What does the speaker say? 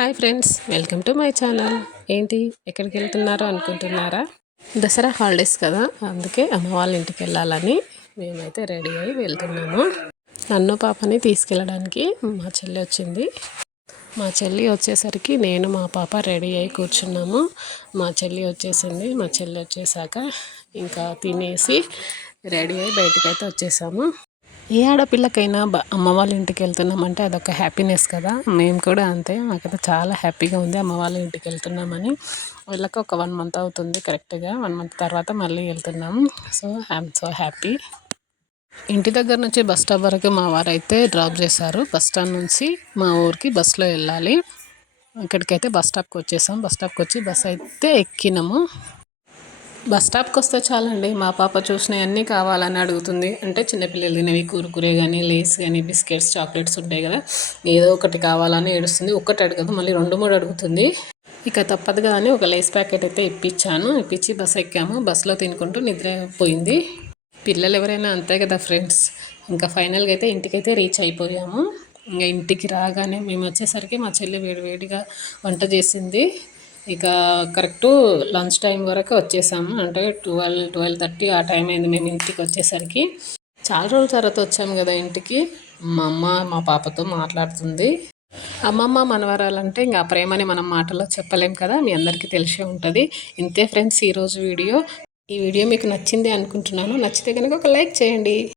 Hi friends welcome to my channel. ఏంటి ఎక్కడికి వెళ్తున్నారో అనుకుంటున్నారా? దసరా హాలిడేస్ కదా అందుకే అమ్మ వాళ్ళ ఇంటికి వెళ్ళాలని మేమైతే రెడీ అయ్యి వెళ్తున్నాము. నన్ను పాపని తీసుకెళ్ళడానికి మా చెల్లి వచ్చింది. మా చెల్లి వచ్చేసరికి నేను మా పాప రెడీ అయి కూర్చున్నాము. మా చెల్లి వచ్చేసింది మా చెల్లి వచ్చేసాక ఇంకా తినేసి రెడీ అయి బయటకైతే వచ్చేసాము. ఏ ఆడపిల్లకైనా అమ్మ వాళ్ళ ఇంటికి వెళ్తున్నామంటే అదొక హ్యాపీనెస్ కదా. మేము కూడా అంతే. మాకైతే చాలా హ్యాపీగా ఉంది అమ్మ వాళ్ళ ఇంటికి వెళ్తున్నామని. వెళ్ళక ఒక వన్ మంత్ అవుతుంది కరెక్ట్గా వన్ మంత్ తర్వాత మళ్ళీ వెళ్తున్నాము సో ఐఎమ్ సో హ్యాపీ ఇంటి దగ్గర నుంచి బస్ స్టాప్ వరకు మా వారు అయితే డ్రాప్ చేశారు. బస్ స్టాండ్ నుంచి మా ఊరికి బస్సులో వెళ్ళాలి. ఇక్కడికైతే బస్ స్టాప్కి వచ్చేసాం. బస్ స్టాప్కి వచ్చి బస్ అయితే ఎక్కినాము. బస్ స్టాప్కి వస్తే చాలండి. మా పాప చూసినవన్నీ కావాలని అడుగుతుంది. అంటే చిన్నపిల్లలు తినేవి కూరకూరే కానీ లేస్ కానీ బిస్కెట్స్ చాక్లెట్స్ ఉంటాయి కదా. ఏదో ఒకటి కావాలని ఏడుస్తుంది. ఒక్కటి అడగదు మళ్ళీ రెండు మూడు అడుగుతుంది. ఇక తప్పదు కానీ ఒక లేస్ ప్యాకెట్ అయితే ఇప్పించాను ఇప్పించి బస్ ఎక్కాము. బస్సులో తినుకుంటూ నిద్రపోయింది పిల్లలు ఎవరైనా అంతే కదా ఫ్రెండ్స్. ఇంకా ఫైనల్గా అయితే ఇంటికైతే రీచ్ అయిపోయాము. ఇంకా ఇంటికి రాగానే మేము వచ్చేసరికి మా చెల్లి వేడివేడిగా వంట చేసింది. ఇక కరెక్ట్ లంచ్ టైం వరకు వచ్చేసాము. అంటే ట్వెల్వ్ ట్వెల్వ్ థర్టీ ఆ టైం అయింది మేము ఇంటికి వచ్చేసరికి. చాలా రోజుల తర్వాత వచ్చాము కదా ఇంటికి. మా అమ్మ మా పాపతో మాట్లాడుతుంది. అమ్మమ్మ మనవరాలంటే ఇంకా ప్రేమని మనం మాటల్లో చెప్పలేం కదా మీ అందరికీ తెలిసే ఉంటుంది. ఇంతే ఫ్రెండ్స్ ఈరోజు వీడియో. ఈ వీడియో మీకు నచ్చింది అనుకుంటున్నాను. నచ్చితే కనుక ఒక లైక్ చేయండి.